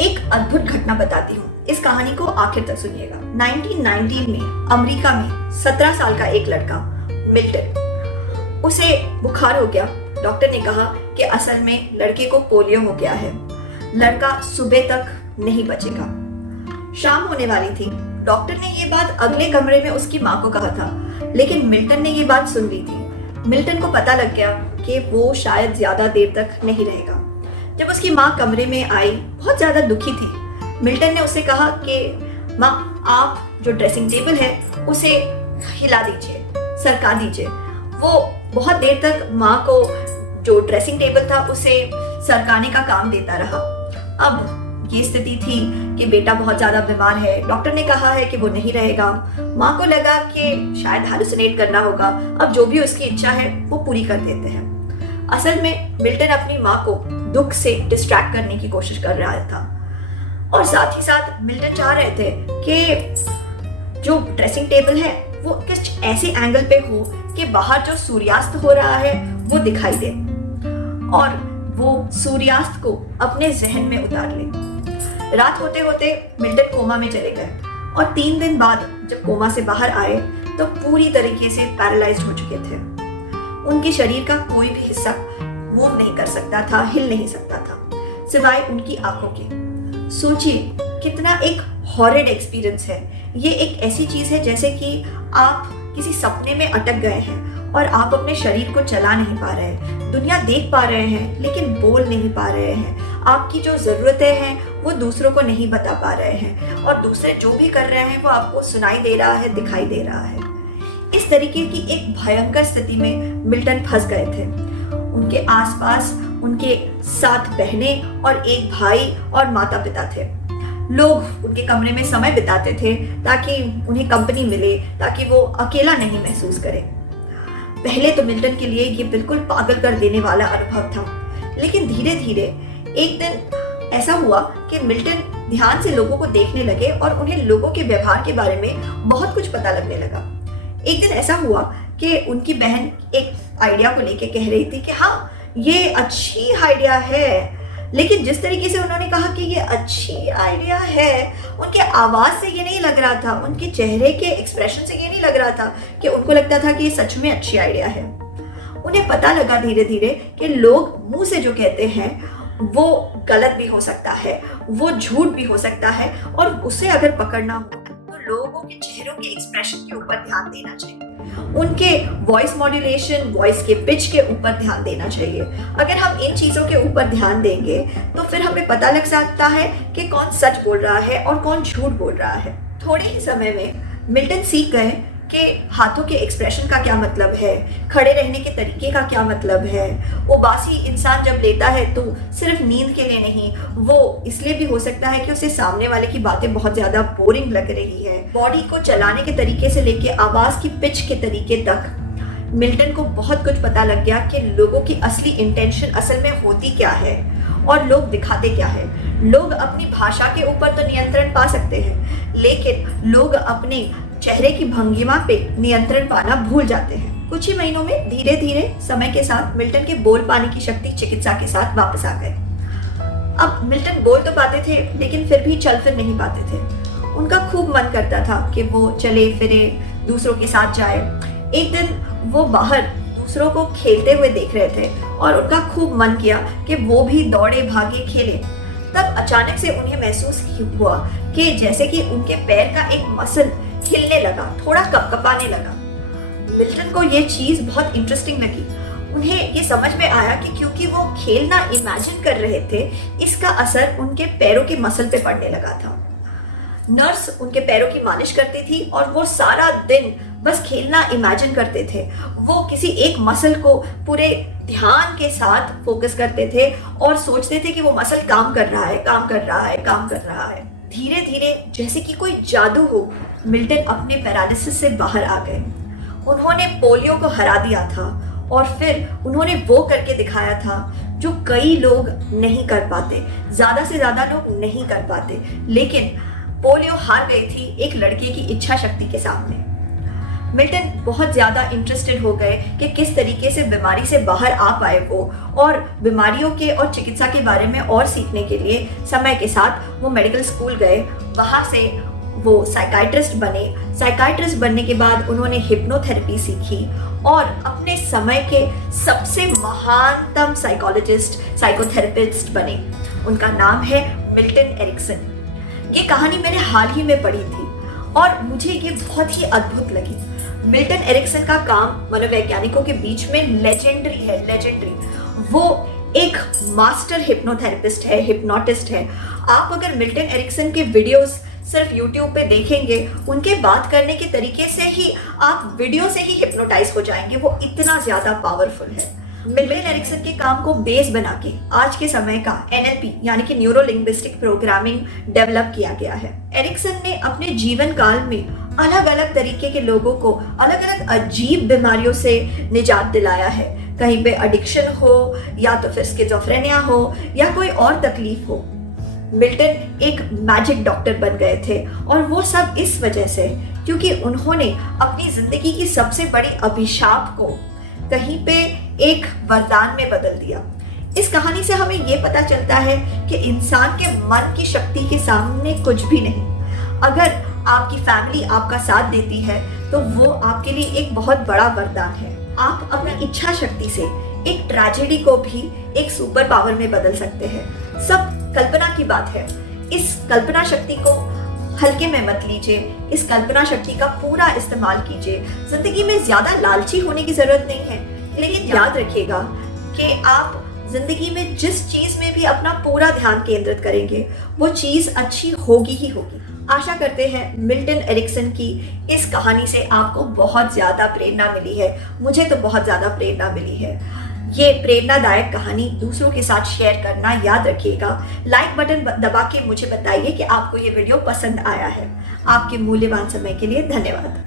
एक अद्भुत घटना बताती हूँ, इस कहानी को आखिर तक सुनिएगा। 1919 में अमेरिका में 17 साल का एक लड़का मिल्टन, उसे बुखार हो गया। डॉक्टर ने कहा कि असल में लड़के को पोलियो हो गया है, लड़का सुबह तक नहीं बचेगा। शाम होने वाली थी। डॉक्टर ने ये बात अगले कमरे में उसकी माँ को कहा था, लेकिन मिल्टन ने ये बात सुन ली थी। मिल्टन को पता लग गया कि वो शायद ज्यादा देर तक नहीं रहेगा। जब उसकी माँ कमरे में आई, बहुत ज्यादा दुखी थी। मिल्टन ने उसे कहा कि माँ, आप जो ड्रेसिंग टेबल है उसे हिला दीजिए, सरका दीजिए। वो बहुत देर तक माँ को जो ड्रेसिंग टेबल था उसे सरकाने का काम देता रहा। अब ये स्थिति थी कि बेटा बहुत ज्यादा बीमार है, डॉक्टर ने कहा है कि वो नहीं रहेगा। माँ को लगा कि शायद हालुसिनेट करना होगा, अब जो भी उसकी इच्छा है वो पूरी कर देते हैं। असल में मिल्टन अपनी माँ को दुख से डिस्ट्रैक्ट करने की कोशिश कर रहा था, और साथ ही साथ मिल्टन चाह रहे थे कि जो ड्रेसिंग टेबल है वो किस ऐसे एंगल पे हो कि बाहर जो सूर्यास्त हो रहा है वो दिखाई दे, और वो सूर्यास्त को अपने जहन में उतार ले। रात होते होते मिल्टन कोमा में चले गए, और 3 दिन बाद जब कोमा से बाहर आए तो पूरी तरीके से पैरालाइज्ड हो चुके थे। उनके शरीर का कोई भी हिस्सा मूव नहीं कर सकता था, हिल नहीं सकता था, सिवाय उनकी आंखों के। सोचिए कितना एक हॉरिड एक्सपीरियंस है। ये एक ऐसी चीज है जैसे कि आप किसी सपने में अटक गए हैं और आप अपने शरीर को चला नहीं पा रहे हैं, दुनिया देख पा रहे हैं लेकिन बोल नहीं पा रहे हैं, आपकी जो जरूरतें हैं वो दूसरों को नहीं बता पा रहे हैं, और दूसरे जो भी कर रहे हैं वो आपको सुनाई दे रहा है, दिखाई दे रहा है। इस तरीके की एक भयंकर स्थिति में मिल्टन फंस गए थे। उनके आसपास उनके 7 बहनें और एक भाई और माता पिता थे। लोग उनके कमरे में समय बिताते थे ताकि उन्हें कंपनी मिले, ताकि वो अकेला नहीं महसूस करें। पहले तो मिल्टन के लिए ये बिल्कुल पागल कर देने वाला अनुभव था, लेकिन धीरे धीरे एक दिन ऐसा हुआ कि मिल्टन ध्यान से लोगों को देखने लगे और उन्हें लोगों के व्यवहार के बारे में बहुत कुछ पता लगने लगा। एक दिन ऐसा हुआ कि उनकी बहन एक आइडिया को लेके कह रही थी कि हाँ, ये अच्छी आइडिया है, लेकिन जिस तरीके से उन्होंने कहा कि ये अच्छी आइडिया है, उनके आवाज से ये नहीं लग रहा था, उनके चेहरे के एक्सप्रेशन से ये नहीं लग रहा था कि उनको लगता था कि ये सच में अच्छी आइडिया है। उन्हें पता लगा धीरे धीरे कि लोग मुंह से जो कहते हैं वो गलत भी हो सकता है, वो झूठ भी हो सकता है, और उसे अगर पकड़ना हो तो लोगों के चेहरों के एक्सप्रेशन के ऊपर ध्यान देना चाहिए, उनके वॉइस मॉड्यूलेशन, वॉइस के पिच के ऊपर ध्यान देना चाहिए। अगर हम इन चीजों के ऊपर ध्यान देंगे तो फिर हमें पता लग सकता है कि कौन सच बोल रहा है और कौन झूठ बोल रहा है। थोड़े ही समय में मिल्टन सीख गए कि हाथों के एक्सप्रेशन का क्या मतलब है, खड़े रहने के तरीके का क्या मतलब है। वो बासी इंसान जब लेता है तो सिर्फ नींद के लिए नहीं, वो इसलिए भी हो सकता है कि उसे सामने वाले की बातें बहुत ज्यादा बोरिंग लग रही है। बॉडी को चलाने के तरीके से लेके आवाज की पिच के तरीके तक मिल्टन को बहुत कुछ पता लग गया कि लोगों की असली इंटेंशन असल में होती क्या है और लोग दिखाते क्या है। लोग अपनी भाषा के ऊपर तो नियंत्रण पा सकते हैं, लेकिन लोग अपने चेहरे की भंगिमा पे नियंत्रण पाना भूल जाते हैं। कुछ ही महीनों में धीरे धीरे समय के साथ मिल्टन के बोल पाने की शक्ति चिकित्सा के साथ वापस आ गए। अब मिल्टन बोल तो पाते थे, लेकिन फिर भी चल फिर नहीं पाते थे। उनका खूब मन करता था कि वो चले फिरे, दूसरों के साथ जाए। एक दिन वो बाहर दूसरों को खेलते हुए देख रहे थे और उनका खूब मन किया कि वो भी दौड़े भागे खेले। तब अचानक से उन्हें महसूस हुआ कि जैसे कि उनके पैर का एक मसल हिलने लगा, थोड़ा कपकपाने लगा। मिल्टन को ये चीज बहुत इंटरेस्टिंग लगी। उन्हें ये समझ में आया कि क्योंकि वो खेलना इमेजिन कर रहे थे, इसका असर उनके पैरों के मसल पे पड़ने लगा था। नर्स उनके पैरों की मालिश करती थी और वो सारा दिन बस खेलना इमेजिन करते थे। वो किसी एक मसल को पूरे ध्यान के साथ फोकस करते थे और सोचते थे कि वो मसल काम कर रहा है, काम कर रहा है, काम कर रहा है। धीरे धीरे जैसे कि कोई जादू हो, मिल्टन अपने पैरालिसिस से बाहर आ गए। उन्होंने पोलियो को हरा दिया था, और फिर उन्होंने वो करके दिखाया था जो कई लोग नहीं कर पाते, ज्यादा से ज्यादा लोग नहीं कर पाते। लेकिन पोलियो हार गई थी एक लड़के की इच्छा शक्ति के सामने। मिल्टन बहुत ज़्यादा इंटरेस्टेड हो गए कि किस तरीके से बीमारी से बाहर आ पाए वो, और बीमारियों के और चिकित्सा के बारे में और सीखने के लिए समय के साथ वो मेडिकल स्कूल गए। वहाँ से वो साइकाइट्रिस्ट बने। साइकाइट्रिस्ट बनने के बाद उन्होंने हिप्नोथेरेपी सीखी और अपने समय के सबसे महानतम साइकोलॉजिस्ट, साइकोथेरेपिस्ट बने। उनका नाम है मिल्टन एरिक्सन। ये कहानी मैंने हाल ही में पढ़ी थी और मुझे ये बहुत ही अद्भुत लगी। मिल्टन एरिक्सन का काम मनोवैज्ञानिकों के बीच में लेजेंडरी है, लेजेंडरी। वो एक मास्टर हिप्नोथेरेपिस्ट है, हिप्नोटिस्ट है। आप अगर मिल्टन एरिक्सन के वीडियोस सिर्फ YouTube पे देखेंगे, उनके बात करने के तरीके से ही आप वीडियो से ही हिप्नोटाइज हो जाएंगे। वो इतना ज़्यादा पावरफुल है। मिल्टन एरिक्सन के काम को बेस बना के आज के समय का NLP यानी कि न्यूरो लिंग्विस्टिक प्रोग्रामिंग डेवलप किया गया है। एरिक्सन ने अपने जीवन काल में अलग अलग तरीके के लोगों को अलग अलग अजीब बीमारियों से निजात दिलाया है। कहीं पे एडिक्शन हो या तो फिर स्किज़ोफ्रेनिया हो या कोई और तकलीफ हो। मिल्टन एक मैजिक डॉक्टर बन गए थे और वो सब इस वजह से क्योंकि उन्होंने अपनी जिंदगी की सबसे बड़ी अभिशाप को कहीं पे एक वरदान में बदल दिया। इस कहानी से हमें ये पता चलता है कि इंसान के मन की शक्ति के सामने कुछ भी नहीं। अगर आपकी फैमिली आपका साथ देती है तो वो आपके लिए एक बहुत बड़ा वरदान है। आप अपनी इच्छा शक्ति से एक ट्रेजेडी को भी एक सुपर पावर में बदल सकते हैं। सब कल्पना की बात है। इस कल्पना शक्ति को हल्के में मत लीजिए, इस कल्पना शक्ति का पूरा इस्तेमाल कीजिए। जिंदगी में ज्यादा लालची होने की जरूरत नहीं है, लेकिन याद रखिएगा कि आप जिंदगी में जिस चीज में भी अपना पूरा ध्यान केंद्रित करेंगे वो चीज अच्छी होगी ही होगी। आशा करते हैं मिल्टन एरिक्सन की इस कहानी से आपको बहुत ज्यादा प्रेरणा मिली है। मुझे तो बहुत ज्यादा प्रेरणा मिली है। ये प्रेरणादायक कहानी दूसरों के साथ शेयर करना याद रखिएगा। लाइक बटन दबा के मुझे बताइए कि आपको ये वीडियो पसंद आया है। आपके मूल्यवान समय के लिए धन्यवाद।